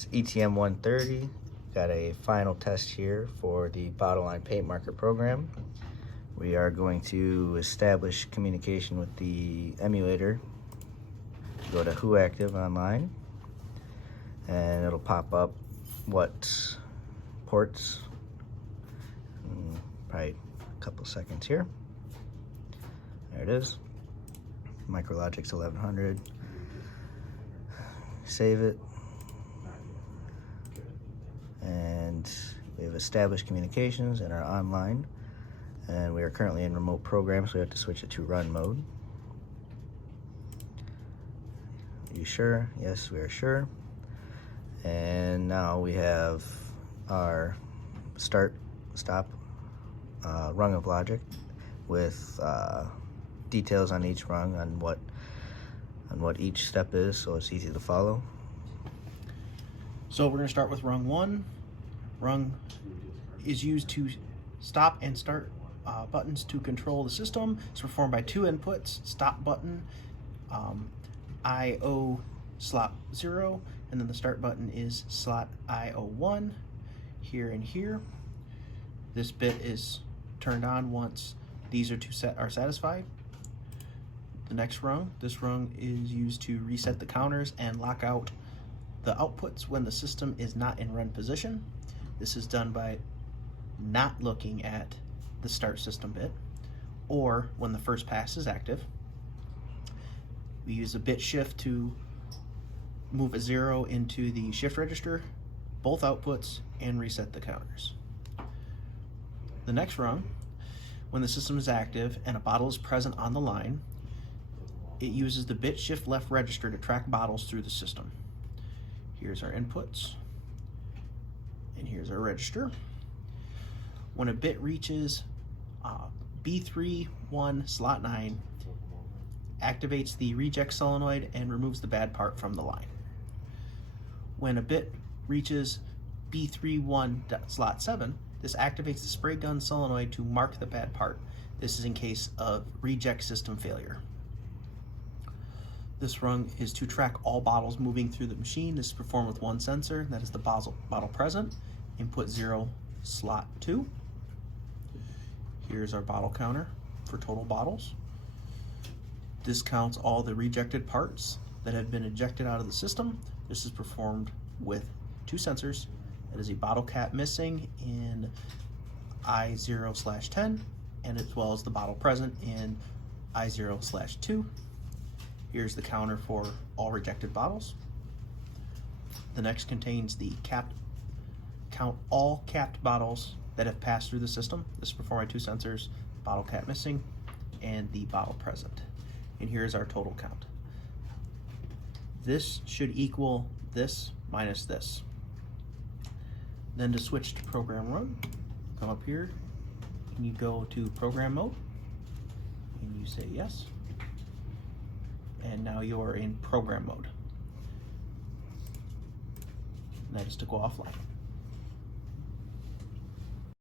It's ETM 130. Got a final test here for the bottle line paint marker program. We are going to establish communication with the emulator. Go to Who Active online, and it'll pop up what ports. Probably a couple seconds here. There it is. Micrologix 1100. Save it. And we have established communications and are online. And we are currently in remote program, so we have to switch it to run mode. Are you sure? Yes, we are sure. And now we have our stop rung of logic with details on each rung on what each step is, so it's easy to follow. So we're going to start with rung 1. Rung is used to stop and start buttons to control the system. It's performed by 2 inputs: stop button, IO slot 0, and then the start button is slot IO1 here and here. This bit is turned on once these are satisfied. The next rung, this rung is used to reset the counters and lock out the outputs when the system is not in run position. This is done by not looking at the start system bit or when the first pass is active. We use a bit shift to move a 0 into the shift register, both outputs, and reset the counters. The next rung, when the system is active and a bottle is present on the line, it uses the bit shift left register to track bottles through the system. Here's our inputs, and here's our register. When a bit reaches B3-1 slot 9, activates the reject solenoid and removes the bad part from the line. When a bit reaches B3-1 slot 7, this activates the spray gun solenoid to mark the bad part. This is in case of reject system failure. This rung is to track all bottles moving through the machine. This is performed with 1 sensor, that is the bottle present, input 0, slot 2. Here's our bottle counter for total bottles. This counts all the rejected parts that have been ejected out of the system. This is performed with 2 sensors. That is a bottle cap missing in I0/10, and as well as the bottle present in I0/2. Here's the counter for all rejected bottles. The next contains the count all capped bottles that have passed through the system. This is performed by 2 sensors, bottle cap missing and the bottle present. And here's our total count. This should equal this minus this. Then to switch to program run, come up here and you go to program mode and you say yes. And now you're in program mode. And that is to go offline.